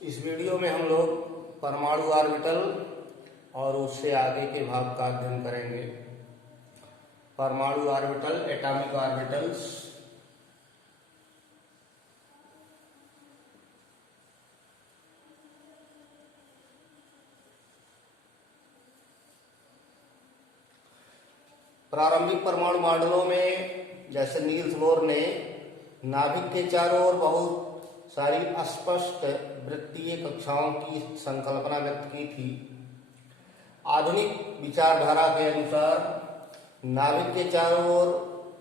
इस वीडियो में हम लोग परमाणु ऑर्बिटल और उससे आगे के भाग का अध्ययन करेंगे। परमाणु ऑर्बिटल, एटॉमिक ऑर्बिटल्स। प्रारंभिक परमाणु मॉडलों में जैसे नील्स बोर ने नाभिक के चारों ओर बहुत सारी अस्पष्ट वृत्तीय कक्षाओं की संकल्पना व्यक्त की थी। आधुनिक विचारधारा के अनुसार नाभिक के चारों ओर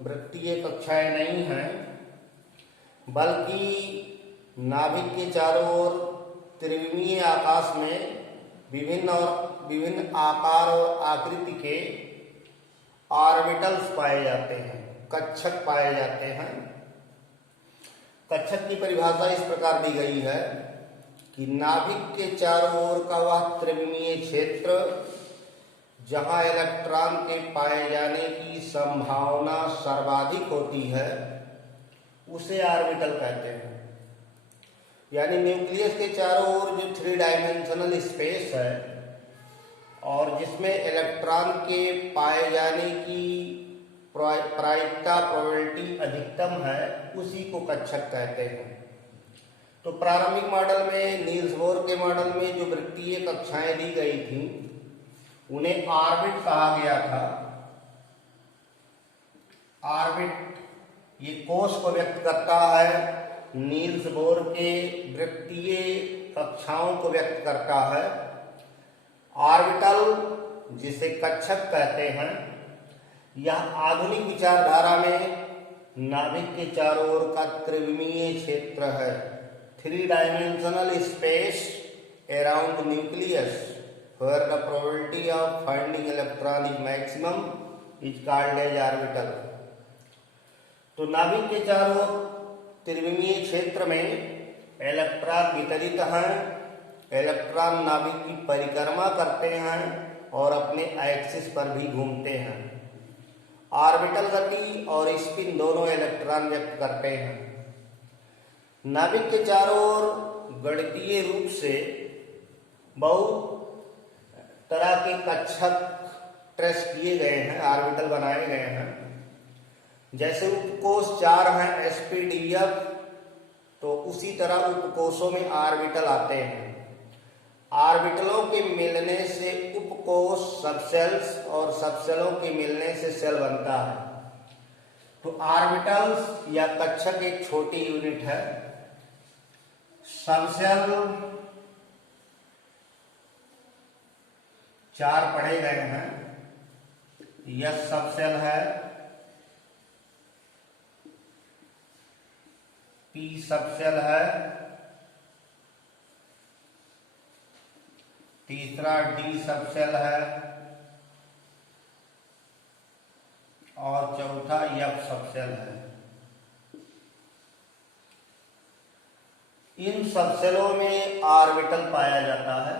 वृत्तीय कक्षाएं नहीं हैं, बल्कि नाभिक के चारों ओर त्रिविमीय आकाश में विभिन्न आकार और आकृति के ऑर्बिटल्स पाए जाते हैं, कक्षक पाए जाते हैं। कक्षक की परिभाषा इस प्रकार दी गई है कि नाभिक के चारों ओर का वह त्रिविमीय क्षेत्र जहां इलेक्ट्रॉन के पाए जाने की संभावना सर्वाधिक होती है उसे ऑर्बिटल कहते हैं। यानी न्यूक्लियस के चारों ओर जो 3 डायमेंशनल स्पेस है और जिसमें इलेक्ट्रॉन के पाए जाने की प्रायिकता प्रोबेबिलिटी अधिकतम है, उसी को कक्षक कहते हैं। तो प्रारंभिक मॉडल में, नील्स बोर के मॉडल में जो वृत्तीय कक्षाएं दी गई थी उन्हें ऑर्बिट कहा गया था। ऑर्बिट ये कोश को व्यक्त करता है, नील्स बोर के वृत्तीय कक्षाओं को व्यक्त करता है। ऑर्बिटल जिसे कक्षक कहते हैं, यह आधुनिक विचारधारा में नाभिक के चारों ओर का त्रिविमीय क्षेत्र है। 3 dimensional space around nucleus where the probability of finding electron is maximum is called as orbital। तो नाभिक के चारों ओर त्रिविमीय क्षेत्र में इलेक्ट्रॉन वितरित हैं। इलेक्ट्रॉन नाभिक की परिक्रमा करते हैं और अपने एक्सिस पर भी घूमते हैं। ऑर्बिटल गति और स्पिन दोनों इलेक्ट्रॉन व्यक्त करते हैं। नाभिक के चारों ओर गणितीय रूप से बहुत तरह के कक्षक ट्रेस किए गए हैं, ऑर्बिटल बनाए गए हैं। जैसे उपकोष 4 हैं sp-df, तो उसी तरह उपकोषों में ऑर्बिटल आते हैं। ऑर्बिटलों के मिलने से उपकोष सबसेल्स और सबसेलों के मिलने से सेल बनता है। तो ऑर्बिटल्स या कक्षक एक छोटी यूनिट है। सबसेल 4 पढ़े गए हैं। यस सबसेल है, पी सबसेल है, तीसरा डी सबसेल है और चौथा एफ सबसेल है। इन सबसेलों में ऑर्बिटल पाया जाता है।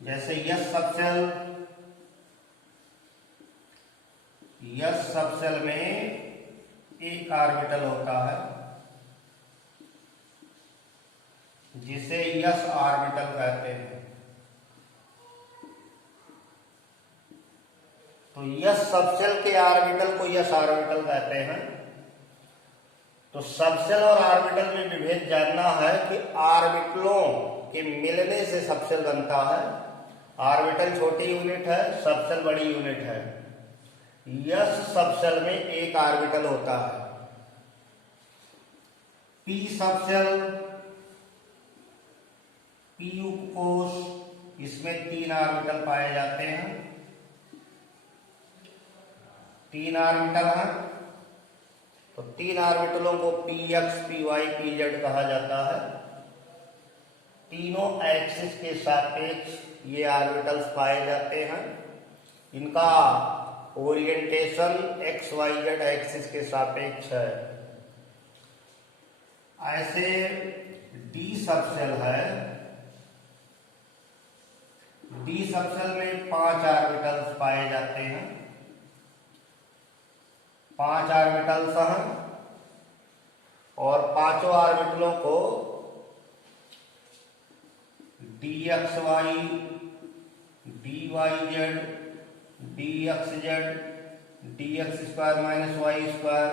जैसे यस सबसेल में एक ऑर्बिटल होता है जिसे यस ऑर्बिटल कहते हैं। तो यस सबसेल के ऑर्बिटल को यस ऑर्बिटल कहते हैं। तो सबसेल और ऑर्बिटल में विभेद जानना है कि ऑर्बिटलों के मिलने से सबसेल बनता है। ऑर्बिटल छोटी यूनिट है, सबसेल बड़ी यूनिट है। यस सबसेल में एक ऑर्बिटल होता है। पी सबसेल, पी उपकोष, इसमें 3 ऑर्बिटल पाए जाते हैं। 3 ऑर्बिटल हैं, तो 3 ऑर्बिटलों को px, py, pz कहा जाता है। तीनों एक्सिस के सापेक्ष ये ऑर्बिटल्स पाए जाते हैं। इनका ओरिएंटेशन xyz एक्सिस के सापेक्ष है। ऐसे डी सबसेल है। डी सबसेल में 5 ऑर्बिटल्स पाए जाते हैं। 5 ऑर्बिटल्स हैं और पांचों ऑर्बिटलों को dxy, dyz, dxz, dx square minus Y square,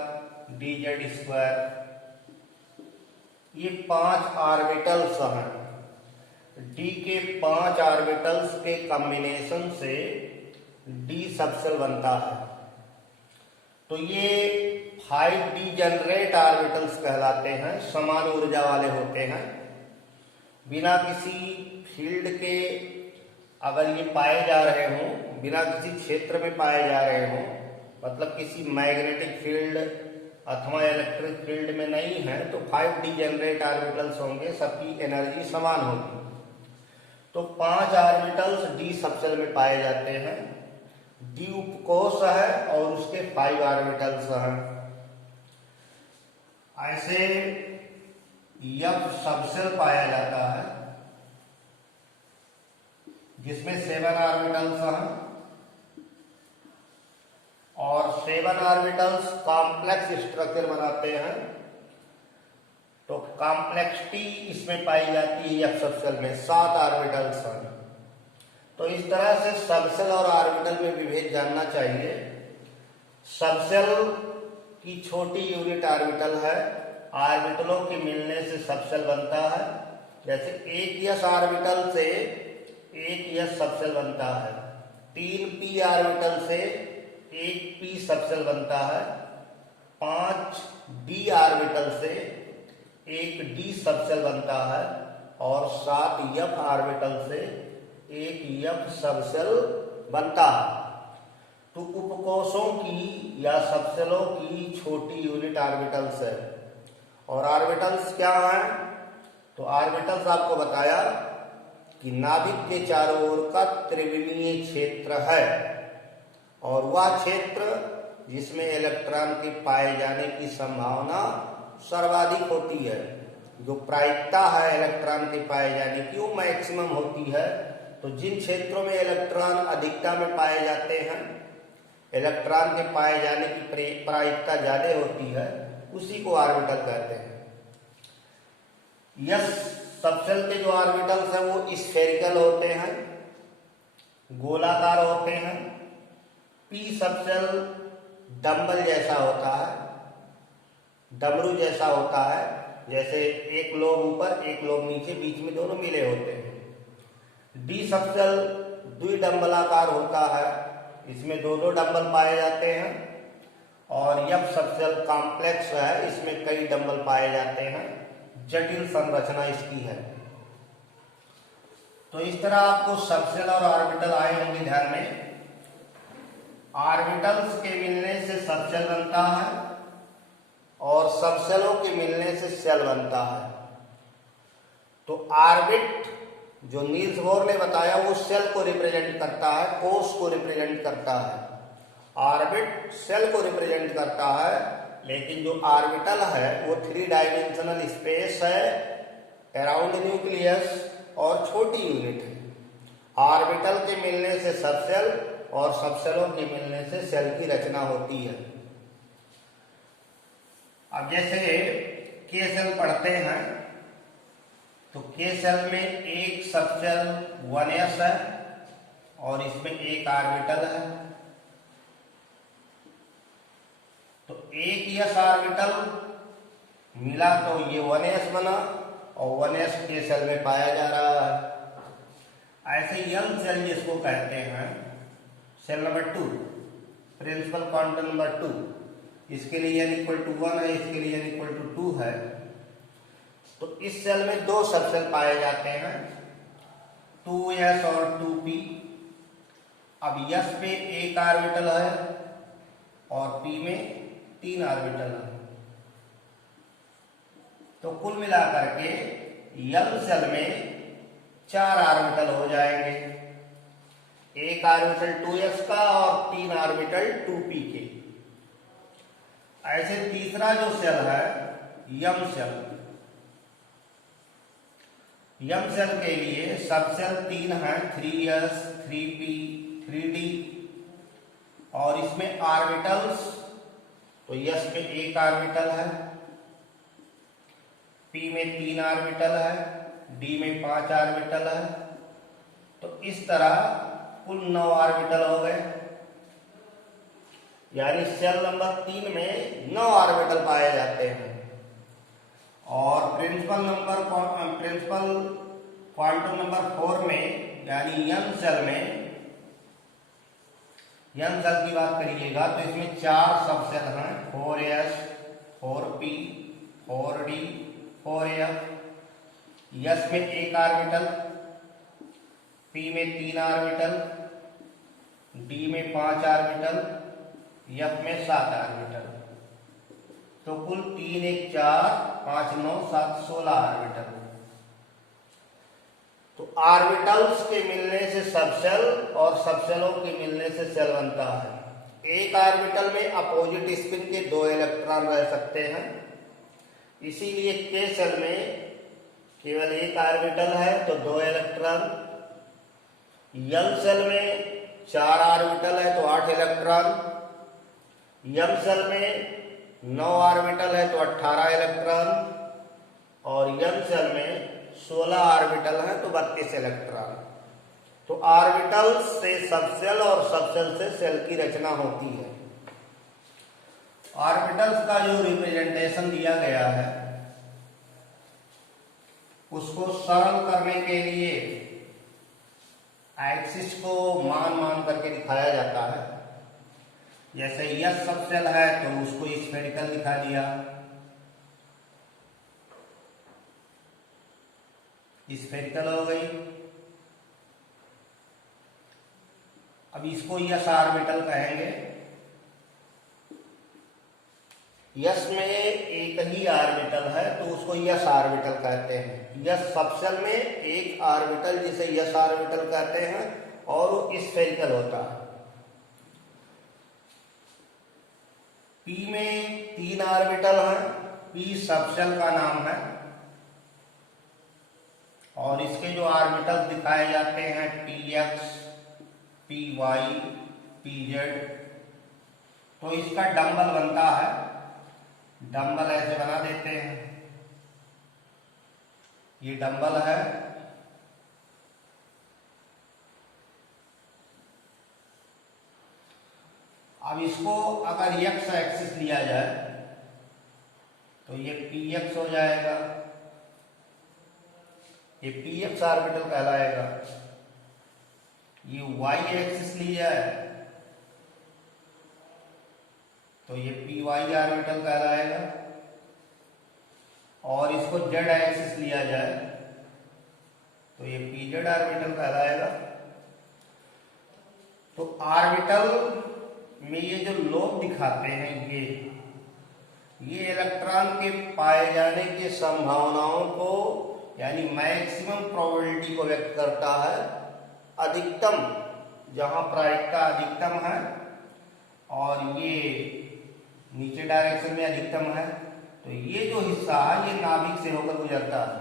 dz square, ये 5 ऑर्बिटल्स हैं। d के 5 ऑर्बिटल्स के कॉम्बिनेशन से d सबसेल बनता है। तो ये 5d जनरेट ऑर्बिटल्स कहलाते हैं, समान ऊर्जा वाले होते हैं। बिना किसी फील्ड के अगर ये पाए जा रहे हों, बिना किसी क्षेत्र में पाए जा रहे हों, मतलब किसी मैग्नेटिक फील्ड अथवा इलेक्ट्रिक फील्ड में नहीं है, तो 5d जनरेट ऑर्बिटल्स होंगे, सबकी एनर्जी समान होगी। तो 5 ऑर्बिटल्स d सबसेल में पाए जाते हैं। d उपकोष है और उसके 5 ऑर्बिटल्स हैं। ऐसे f सबसेल पाया जाता है जिसमें 7 ऑर्बिटल्स हैं, और 7 ऑर्बिटल्स कॉम्प्लेक्स स्ट्रक्चर बनाते हैं। तो कॉम्प्लेक्सिटी इसमें पाई जाती है f सबसेल में, 7 ऑर्बिटल्स हैं। तो इस तरह से सबसेल और ऑर्बिटल में विभेद जानना चाहिए। सबसेल की छोटी यूनिट ऑर्बिटल है, ऑर्बिटलों के मिलने से सबसेल बनता है। जैसे एक s ऑर्बिटल से एक s सबसेल बनता है, 3p ऑर्बिटल से एक p सबसेल बनता है, 5d ऑर्बिटल से एक d सबसेल बनता है, और 7f ऑर्बिटल से एक f सबसेल बनता है। तो उपकोषों की या सबसेलों की छोटी यूनिट ऑर्बिटल्स है। और ऑर्बिटल्स क्या हैं? तो ऑर्बिटल्स आपको बताया कि नाभिक के चारों ओर का त्रिविमीय क्षेत्र है, और वह क्षेत्र जिसमें इलेक्ट्रॉन के पाए जाने की संभावना सर्वाधिक होती है। जो प्रायिकता है इलेक्ट्रॉन के पाए जाने की, वो मैक्सिमम होती है। तो जिन क्षेत्रों में इलेक्ट्रॉन अधिकता में पाए जाते हैं, इलेक्ट्रॉन के पाए जाने की प्रायिकता ज्यादा होती है, उसी को ऑर्बिटल कहते हैं। यस सबसेल के जो ऑर्बिटल्स हैं वो स्फेरिकल होते हैं, गोलाकार होते हैं। पी सबसेल डंबल जैसा होता है, डमरू जैसा होता है, जैसे एक लोब ऊपर एक लोब नीचे, बीच में दोनों मिले होते हैं। डी सबसेल द्विडंबलाकार होता है, इसमें 2 डंबल पाए जाते हैं। और एफ सबसेल कॉम्प्लेक्स है, इसमें कई डंबल पाए जाते हैं, जटिल संरचना इसकी है। तो इस तरह आपको सबसेल और ऑर्बिटल आए होंगे ध्यान में। ऑर्बिटल्स के मिलने से सबसेल बनता है और सबसेलों के मिलने से सेल बनता है। तो ऑर्बिट जो नील्स बोर ने बताया वो सेल को रिप्रेजेंट करता है, कोष को रिप्रेजेंट करता है। ऑर्बिट सेल को रिप्रेजेंट करता है, लेकिन जो ऑर्बिटल है वो 3 डायमेंशनल स्पेस है अराउंड न्यूक्लियस और छोटी यूनिट है। ऑर्बिटल के मिलने से सबसेल और सबसेलों के मिलने से सेल की रचना होती है। अब जैसे के सेल पढ़ते हैं, तो के सेल में एक सबसेल 1s है और इसमें एक ऑर्बिटल है। तो एक s ऑर्बिटल मिला तो ये 1s बना, और 1s के सेल में पाया जा रहा है। ऐसे यंग सेल जिसको कहते हैं, shell number 2, principal quantum number 2, इसके लिए n इक्वल टू 1 है, इसके लिए n इक्वल टू 2 है। तो इस सेल में 2 सबसेल पाए जाते हैं, 2s और 2p। अब s पे एक ऑर्बिटल है और p में 3 ऑर्बिटल है। तो कुल मिलाकर के यंग सेल में 4 ऑर्बिटल हो जाएंगे, एक ऑर्बिटल 2s का और 3 ऑर्बिटल 2p के। ऐसे तीसरा जो सेल है यम सेल, यम सेल के लिए सबसेल 3 है, 3s, 3p, 3d, और इसमें ऑर्बिटल्स, तो s पे एक ऑर्बिटल है, p में 3 ऑर्बिटल है, डी में 5 ऑर्बिटल है। तो इस तरह कुल 9 ऑर्बिटल हो गए, यानी सेल नंबर 3 में 9 ऑर्बिटल पाए जाते हैं। और प्रिंसिपल क्वांटम नंबर 4 में यानी यंग सेल में, यंग सेल की बात करिएगा तो इसमें 4 सबसेल हैं, 4s, 4p, 4d, 4f। Yes में 1 ऑर्बिटल, p में 3 ऑर्बिटल, d में 5 ऑर्बिटल, f में 7 ऑर्बिटल। तो कुल 3 1 4 5 9 7 16 ऑर्बिटल। तो ऑर्बिटल्स के मिलने से सबसेल और सबसेलों के मिलने से सेल बनता है। एक ऑर्बिटल में अपोजिट स्पिन के 2 इलेक्ट्रॉन रह सकते हैं, इसीलिए के सेल में केवल 1 ऑर्बिटल है तो 2 इलेक्ट्रॉन। यल सेल में 4 ऑर्बिटल है तो 8 इलेक्ट्रॉन। यम सेल में 9 ऑर्बिटल है तो 18 इलेक्ट्रॉन। और यम सेल में 16 ऑर्बिटल है तो 32 इलेक्ट्रॉन। तो ऑर्बिटल से सबसेल और सबसेल से सेल की रचना होती है। ऑर्बिटल्स का जो रिप्रेजेंटेशन दिया गया है उसको सरल करने के लिए एक्सिस को मान करके दिखाया जाता है। जैसे यस सबसेल है तो उसको स्फेरिकल दिखा दिया, स्फेरिकल हो गई। अब इसको यस ऑर्बिटल कहेंगे। यस में एक ही ऑर्बिटल है तो उसको यस ऑर्बिटल कहते हैं। यस सबसेल में एक ऑर्बिटल जिसे यस ऑर्बिटल कहते हैं और वो स्फेरिकल होता है। पी में 3 ऑर्बिटल हैं, पी सबसेल का नाम है। और इसके जो ऑर्बिटल दिखाए जाते हैं px, py, pz, तो इसका डंबल बनता है। डंबल ऐसे बना देते हैं, ये डंबल है। अब इसको अगर x एक्सिस लिया जाए तो ये px हो जाएगा, ये px ऑर्बिटल कहलाएगा। ये y एक्सिस लिया है तो ये py ऑर्बिटल कहलाएगा। और इसको z एक्सिस लिया जाए तो ये pz ऑर्बिटल कहलाएगा। तो ऑर्बिटल में ये जो लोब दिखाते हैं ये इलेक्ट्रॉन के पाए जाने की संभावनाओं को यानी मैक्सिमम प्रोबेबिलिटी को व्यक्त करता है। अधिकतम, जहां प्रायिकता अधिकतम है और ये नीचे डायरेक्शन में अधिकतम है, तो ये जो हिस्सा है ये नाभिक से होकर गुजरता है।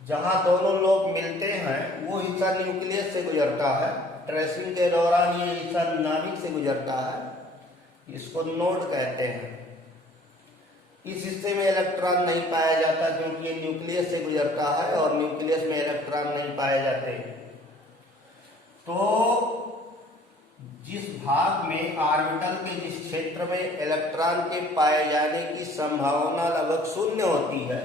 जहां दोनों लोब मिलते हैं वो हिस्सा न्यूक्लियस से गुजरता है। ट्रेसिंग के दौरान ये हिस्सा नाभिक से गुजरता है, इसको नोड कहते हैं। इस हिस्से में इलेक्ट्रॉन नहीं पाया जाता क्योंकि ये न्यूक्लियस से गुजरता है और न्यूक्लियस में इलेक्ट्रॉन नहीं पाए जाते। तो जिस भाग में ऑर्बिटल के जिस क्षेत्र में इलेक्ट्रॉन के पाए जाने की संभावना लगभग शून्य होती है,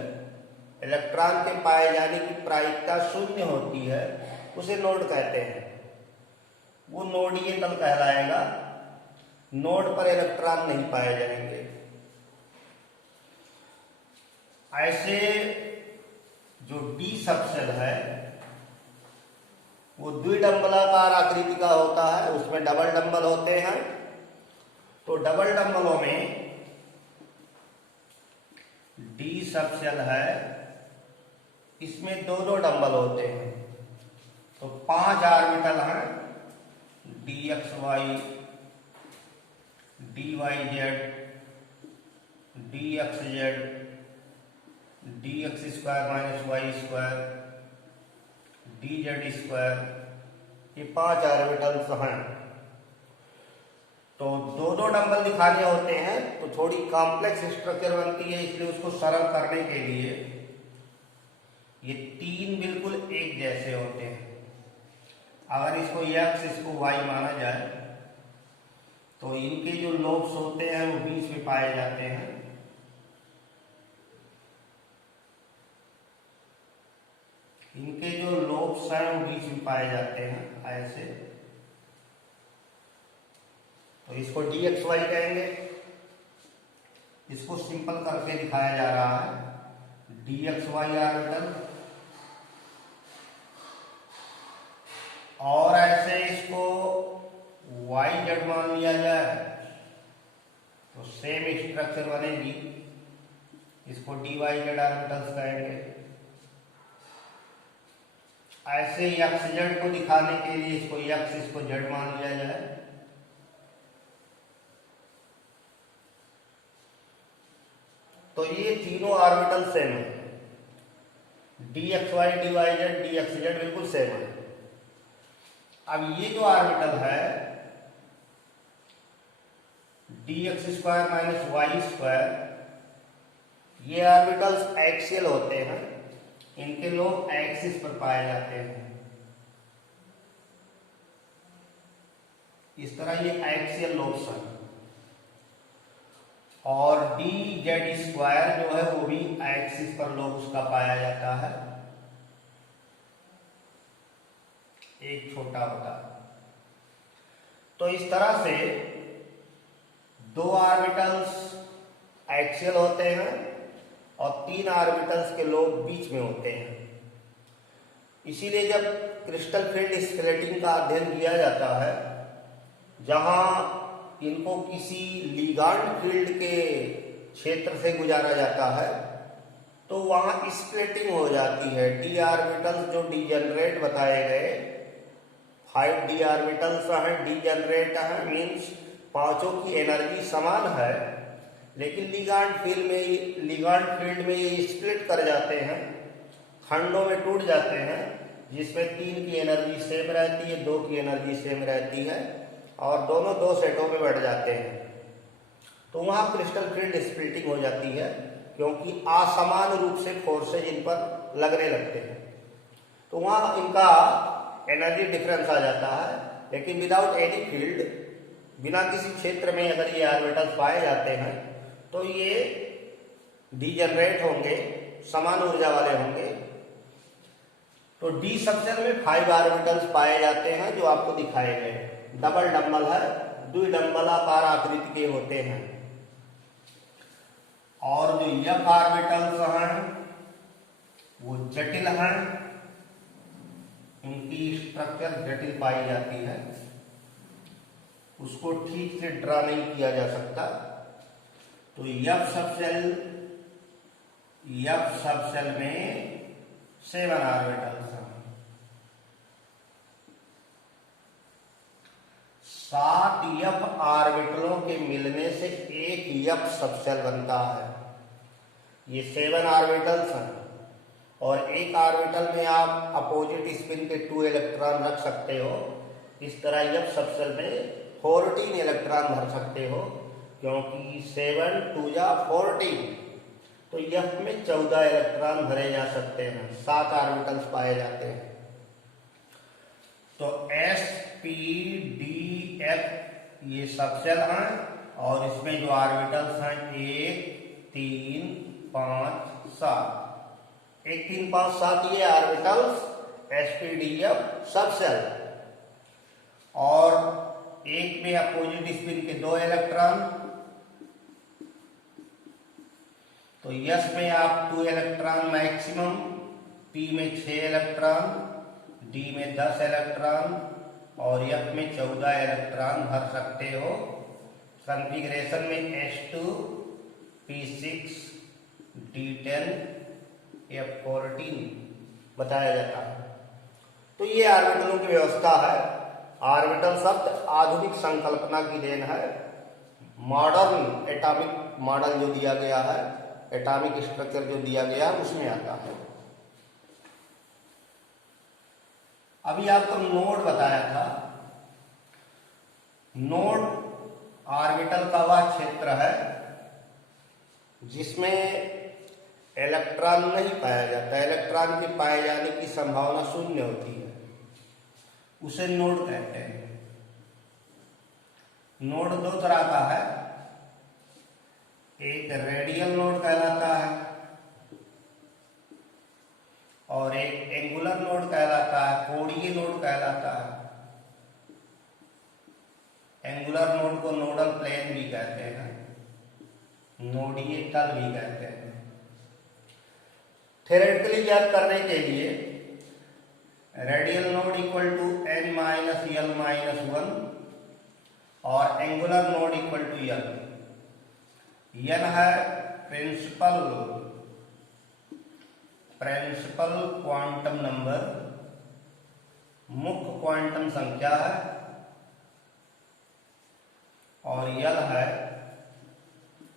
इलेक्ट्रॉन के पाए जाने की प्रायिकता शून्य होती है, उसे नोड कहते हैं। वो नोडीय तल कहलाएगा। नोड पर इलेक्ट्रॉन नहीं पाए जाएंगे। ऐसे जो डी सबसेल है वो द्विडंबलाकार आकृति का होता है, उसमें डबल डंबल होते हैं। तो डबल डंबलों में डी सबसेल है, इसमें 2 डंबल होते हैं। तो 5 ऑर्बिटल हैं, dxy, dyz, dxz, dx square minus Y square, dz square, ये 5 ऑर्बिटल्स हैं। तो 2 डंबल दिखाने होते हैं तो थोड़ी कॉम्प्लेक्स स्ट्रक्चर बनती है, इसलिए उसको सरल करने के लिए ये तीन बिल्कुल एक जैसे होते हैं। अगर इसको x इसको y माना जाए तो इनके जो लोब्स होते हैं वो बीच में पाए जाते हैं। इनके जो लोब्स हैं वो बीच में पाए जाते हैं ऐसे। तो इसको dxy कहेंगे। इसको सिंपल करके दिखाया जा रहा है dxy ऑर्बिटल। और ऐसे इसको yz मान लिया जाए तो सेम स्ट्रक्चर बनेगी। इसको dyz ऑर्बिटल्स कहेंगे। ऐसे xz को दिखाने के लिए इसको x इसको z मान लिया जाए। तो ये तीनों ऑर्बिटल सेम है, dxy dyz dxz बिल्कुल सेम है। अब ये जो ऑर्बिटल है dx square minus Y square, ये ऑर्बिटल्स एक्सियल होते हैं। इनके लोग एक्सिस पर पाए जाते हैं। इस तरह ये एक्सियल लोब्स हैं। और dz स्क्वायर जो है वो भी एक्सिस पर लोब्स का पाया जाता है, एक छोटा बटा। तो इस तरह से दो ऑर्बिटल्स एक्सियल होते हैं और तीन ऑर्बिटल्स के लोब बीच में होते हैं। इसीलिए जब क्रिस्टल फील्ड स्केलेटिंग का अध्ययन किया जाता है, जहां इनको किसी लिगांड फील्ड के क्षेत्र से गुजारा जाता है, तो वहां स्प्लिटिंग हो जाती है। डी ऑर्बिटल्स जो डीजेनरेट बताए गए 5d ऑर्बिटल्स हैं, डीजेनरेट हैं, मीन्स पांचों की एनर्जी समान है, लेकिन लिगांड फील्ड में ये स्प्लिट कर जाते हैं, खंडों में टूट जाते हैं, जिसमें 3 की एनर्जी सेम रहती है, 2 की एनर्जी सेम रहती है और दोनों 2 सेटों में बढ़ जाते हैं। तो वहां क्रिस्टल फील्ड स्प्लिटिंग हो जाती है, क्योंकि असमान रूप से फोर्सेज इन पर लगने लगते हैं। तो वहां इनका एनर्जी डिफरेंस आ जाता है। लेकिन विदाउट एनी फील्ड, बिना किसी क्षेत्र में अगर ये ऑर्बिटल्स पाए जाते हैं तो ये डीजेनरेट होंगे, समान ऊर्जा वाले होंगे। तो डी सबसेल में 5 ऑर्बिटल्स पाए जाते हैं जो आपको दिखाए गए। डबल डंबल है, द्विडंबलाकार आकृति के होते हैं। और जो एफ ऑर्बिटल्स हैं वो जटिल हैं, उनकी स्ट्रक्चर जटिल पाई जाती है, उसको ठीक से ड्रा नहीं किया जा सकता। तो एफ सबसेल में 7 ऑर्बिटल्स हैं। 7 एफ ऑर्बिटलों के मिलने से एक एफ सबसेल बनता है। ये 7 ऑर्बिटल्स हैं और एक ऑर्बिटल में आप अपोजिट स्पिन के 2 इलेक्ट्रॉन रख सकते हो। इस तरह एफ सबसेल में 14 इलेक्ट्रॉन भर सकते हो, क्योंकि 7 2 जा 14, तो एफ में 14 इलेक्ट्रॉन भरे जा सकते हैं। 7 ऑर्बिटल्स पाए जाते हैं। तो एस पी डी एफ ये सबसेल हैं और इसमें जो ऑर्बिटल्स हैं 1 3 5 7, 1 3 5 7 ये ऑर्बिटल्स एसपीडीएफ सबसेल। और एक में अपोजिट स्पिन के 2 इलेक्ट्रॉन, तो यस में आप 2 इलेक्ट्रॉन मैक्सिमम, पी में 6 इलेक्ट्रॉन, डी में 10 इलेक्ट्रॉन और एफ में 14 इलेक्ट्रॉन भर सकते हो। कॉन्फ़िगरेशन में S2 P6 D10 F14 बताया जाता है। तो ये ऑर्बिटलों की व्यवस्था है। ऑर्बिटल शब्द आधुनिक संकल्पना की देन है। मॉडर्न एटॉमिक मॉडल जो दिया गया है, एटॉमिक स्ट्रक्चर जो दिया गया है, उसमें आता है। अभी आपको नोड बताया था। नोड ऑर्बिटल का वह क्षेत्र है जिसमें इलेक्ट्रॉन नहीं पाया जाता, इलेक्ट्रॉन के पाए जाने की संभावना शून्य होती है, उसे नोड कहते हैं। नोड दो तरह का है, एक रेडियल नोड कहलाता है और एक एंगुलर नोड कहलाता है, कोणीय नोड कहलाता है। एंगुलर नोड को नोडल प्लेन भी कहते हैं, नोडीय तल भी कहते हैं। थ्योरेटिकली ज्ञात करने के लिए radial node equal to n minus L minus 1 और angular node equal to L. n है प्रिंसिपल क्वांटम नंबर, मुख्य क्वांटम संख्या है, और यल है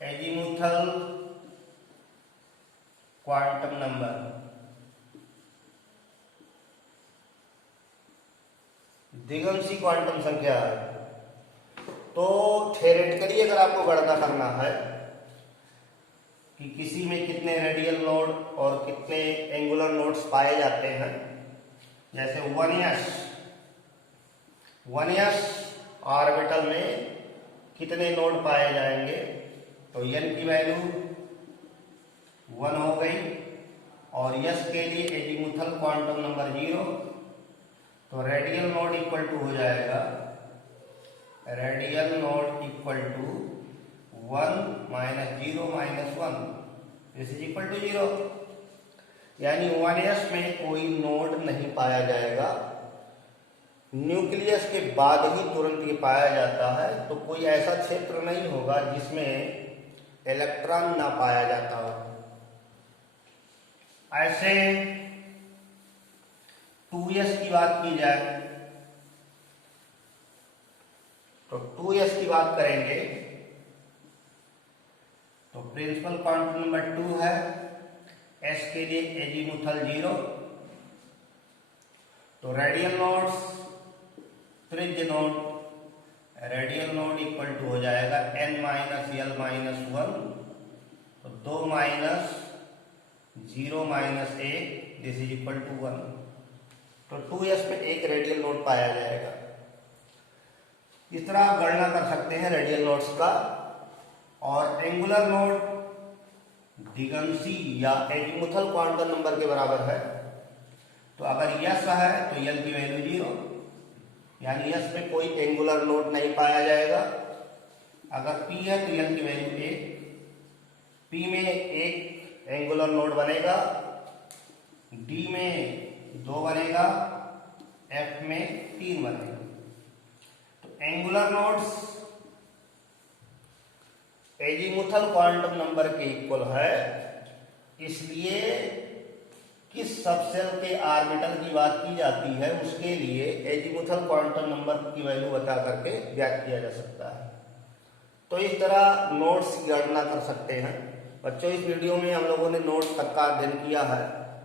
एजीमुथल क्वांटम नंबर। दिगंशी क्वांटम संख्या है। तो थ्योरेटिकली अगर आपको गणना करना है कि किसी में कितने रेडियल नोड और कितने एंगुलर नोड्स पाए जाते हैं, जैसे 1s ऑर्बिटल में कितने नोड पाए जाएंगे, तो n की वैल्यू 1 हो गई और s के लिए एजीमुथल क्वांटम नंबर 0, तो रेडियल नोड इक्वल टू हो जाएगा, radial node equal to 1 minus 0 minus 1 this is equal to 0। यानी 1s में कोई नोड नहीं पाया जाएगा, न्यूक्लियस के बाद ही तुरंत ये पाया जाता है, तो कोई ऐसा क्षेत्र नहीं होगा जिसमें इलेक्ट्रॉन ना पाया जाता हो। ऐसे 2s की बात की जाए तो 2s की बात करेंगे तो प्रिंसिपल क्वांटम नंबर 2 है, s के लिए एजीमुथल 0, तो रेडियल नोड्स त्रिज्य node, radial node equal to हो जाएगा n माइनस यल माइनस 1, तो 2 minus 0 minus 1 this is equal to 1, तो 2s में एक रेडियल नोड पाया जाएगा। इस तरह आप गणना कर सकते हैं रेडियल नोड्स का। और एंगुलर नोड दिगंशी या एजीमुथल क्वांटम नंबर के बराबर है, तो अगर यस है तो यल की वैल्यू 0, यानी यस में कोई एंगुलर नोड नहीं पाया जाएगा। अगर पी है तो यल की वैल्यू 1, पी में एक एंगुलर नोड बनेगा, डी में 2 बनेगा, एफ में 3 बनेगा। तो angular nodes azimuthal quantum number के इक्वल है, इसलिए किस सबसेल के ऑर्बिटल की बात की जाती है उसके लिए एजीमुथल क्वांटम नंबर की वैल्यू बता करके ज्ञात किया जा सकता है। तो इस तरह नोड्स की गणना कर सकते हैं। बच्चों, इस वीडियो में हम लोगों ने नोड्स तक का अध्ययन किया है,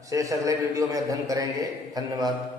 शेष अगले वीडियो में अध्ययन करेंगे। धन्यवाद।